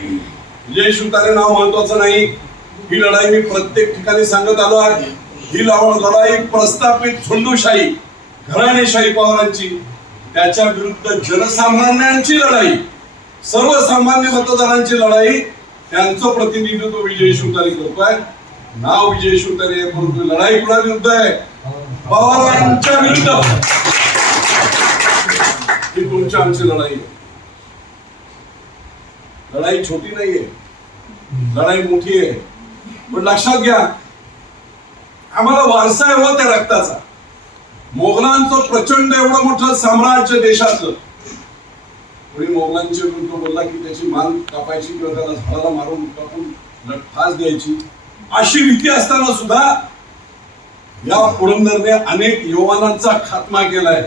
विजय शिवतारे नाव महत्वाचं नाही. ही लढाई मी प्रत्येक ठिकाणी सांगत आलो आहे. ही लढाई प्रस्थापित झुंडूशाही घराणेशाही पवारांची त्याच्या विरुद्ध जनसामान्यांची लढाई सर्वसामान्य मतदारांची लढाई त्यांचं प्रतिनिधित्व विजय शिवतारे करतोय नाव विजय शिवतारे परंतु लढाई कुणा विरुद्ध आहे? पवारांच्या विरुद्ध. ही तुमच्या आमची लढाई आहे. लढाई छोटी नाहीये. लढाई मोठी आहे पण लक्षात घ्या आम्हाला वारसा आहे हो त्या रक्ताचा. मोगलांचं प्रचंड एवढं मोठं साम्राज्य देशातलं. कोणी मोगलांच्या विरुद्ध बोलला की त्याची मान कापायची किंवा त्याला झाडाला मारून कापून फास द्यायची. अशी भीती असताना सुद्धा या पुरंदरने अनेक युवानांचा खात्मा केलाय.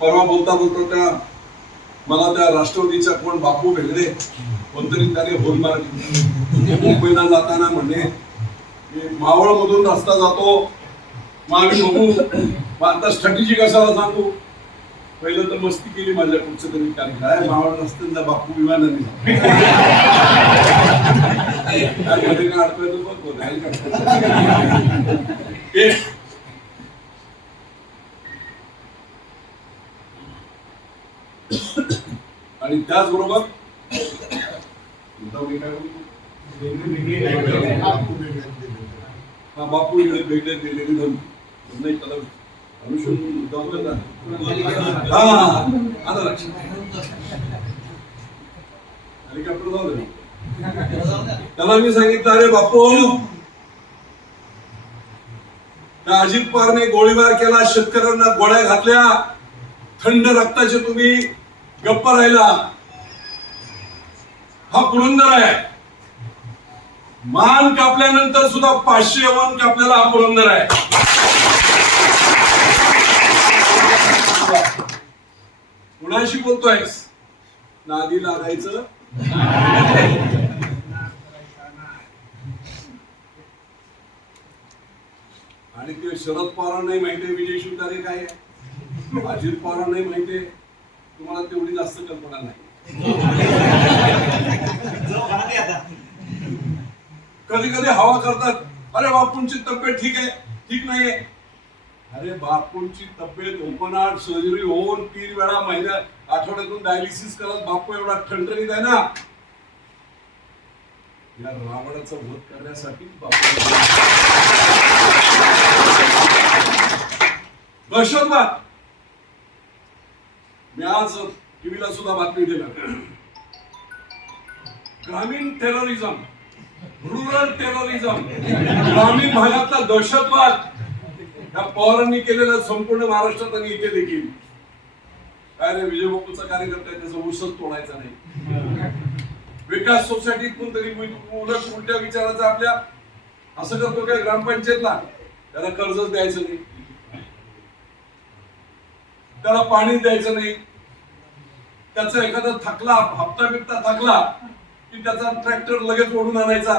परवा बोलता बोलता त्या मला त्या राष्ट्रवादीच्या कोण बापू भेटले कोणतरी त्याने होल मारली. मुंबईला जाताना म्हणे मावळ मधून रस्ता जातो मग आम्ही बघू. मग आता स्ट्रॅटेजी कशाला सांगू? पहिलं तर मस्ती केली माझ्या कुठचं तरी कारण काय मावळ रस्त्यांना बापू विमानाने त्यामध्ये बघ बघ, आहे का? एक आणि त्याचबरोबर हा बापू इकडे भेटले दिलेली धमकी नाही त्याला आता हेलिकॉप्टर जाऊ दे. त्याला मी सांगितलं अरे बापू त्या अजित पवारने गोळीबार केला शेतकऱ्यांना गोळ्या घातल्या. थंड रक्ताचे तुम्ही गप्प राहिला. हा पुरंदर आहे. मान कापल्यानंतर सुद्धा पाचशे वन कापलेला हा पुरंदर आहे. कुणाशी बोलतोय? नादी लागायचं? आणि ते शरद पवार नाही माहितीये विजय शिवतारे काय आहे? अजित पवार नाही माहितीये तुम्हाला तेवढी जास्त कल्पना नाही. कधी कधी हवा करतात अरे बापूंची तब्येत ठीक आहे ठीक नाहीये. अरे बापूंची तब्येत ओपन हार्ट सर्जरी होऊन तीन वेळा महिन्या आठवड्यातून डायलिसिस करत बापू एवढा ठणठणीत आहे ना. या रावणाचा वध करण्यासाठी बापू दहशतवाद. मी आज टीव्हीला सुद्धा बातमी दिल्या ग्रामीण टेररिझम रुरल टेररिझम ग्रामीण भागातला दहशतवाद या पवारांनी केलेला संपूर्ण महाराष्ट्रात आणि इथे देखील. काय रे विजय बापूचा कार्यकर्ता त्याचा उसच तोडायचा नाही. विकास सोसायटीत तरी उलट उलट्या विचाराचा आपल्या असं करतो काय ग्रामपंचायतला? त्याला कर्जच द्यायचं नाही. त्याला पाणी द्यायचं नाही. त्याचा एखादा थकला हप्ता बिप्ता थकला की त्याचा ट्रॅक्टर लगेच ओढून आणायचा.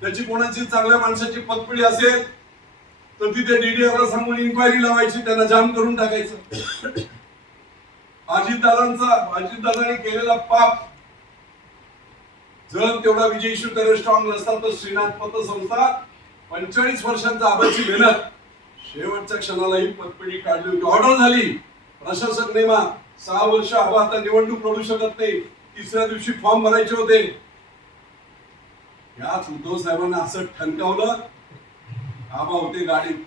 त्याची कोणाची चांगल्या माणसाची पतपिढी असेल तर तिथे डीडीआरला सांगून इन्क्वायरी लावायची त्यांना जाम करून टाकायचं. अजितदादांचा अजितदादाने केलेला पाप जर तेवढा विजय शिवतारे स्ट्रॉंग नसता तर श्रीनाथ पतसंस्था पंचेचाळीस वर्षांचा आबाची मेहनत. शेवटच्या क्षणाला ही पतपेढी काढली होती. ऑर्डर झाली. प्रशासक नेमा सहा वर्ष हवा आता निवडणूक लढू शकत नाही. तिसऱ्या दिवशी फॉर्म भरायचे होते. याच उद्धव साहेबांना असं ठणकावलं आबा होते गाडीत.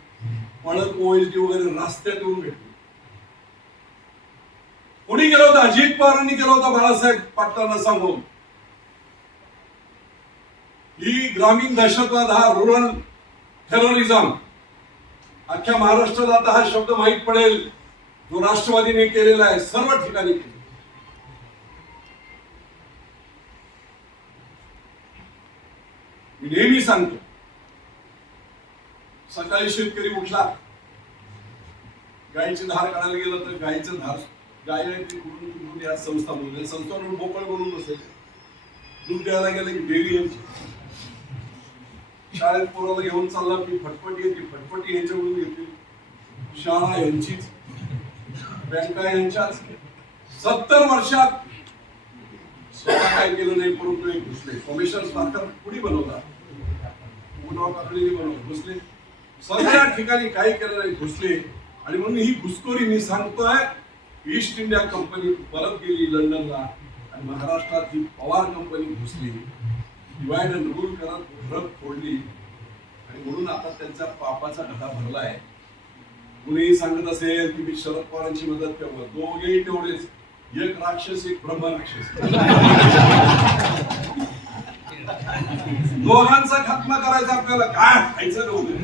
पळत ओएसडी वगैरे रस्त्यात येऊन भेटले. कोणी गेला होता? अजित पवारांनी केला होता बाळासाहेब पाटलांना सांगून. ही ग्रामीण दहशतवाद हा रुरल टेररिझम अख्ख्या महाराष्ट्राला आता हा शब्द माहीत पडेल. जो राष्ट्रवादीने केलेला आहे सर्व ठिकाणी केलेला. मी नेहमी सांगतो सकाळी शेतकरी उठला गायीची धार काढायला गेलं तर गायीचं धार गाय या संस्था म्हणून संस्था म्हणून बोकळ म्हणून बसायचे दूध द्यायला गेलं की डेअरी यांची शाळेत पोराला घेऊन चालला की फटफटी येते फटफटी यांच्याकडून घेतली शाळा यांचीच. बँका यांच्याच. सत्तर वर्षात स्वतः काय केलं नाही परंतु एक घुसले. कमिशन सारखं कुणी बनवता काकडीने घुसले. सगळ्या ठिकाणी काही केलं नाही घुसले. आणि म्हणून ही घुसखोरी मी सांगतोय ईस्ट इंडिया कंपनी परत गेली लंडनला. आणि महाराष्ट्रात ही पवार कंपनी घुसली. डिवाइड अँड रूल करत घरं फोडली. आणि म्हणून आता त्यांचा पापाचा घडा भरलाय. कुणीही सांगत असेल की मी शरद पवारांची मदत केलं दोघेही तेवढेच. एक राक्षस एक ब्रह्म राक्षस. दोघांचा खात्मा करायचा आपल्याला काय खायचं नव्हतं?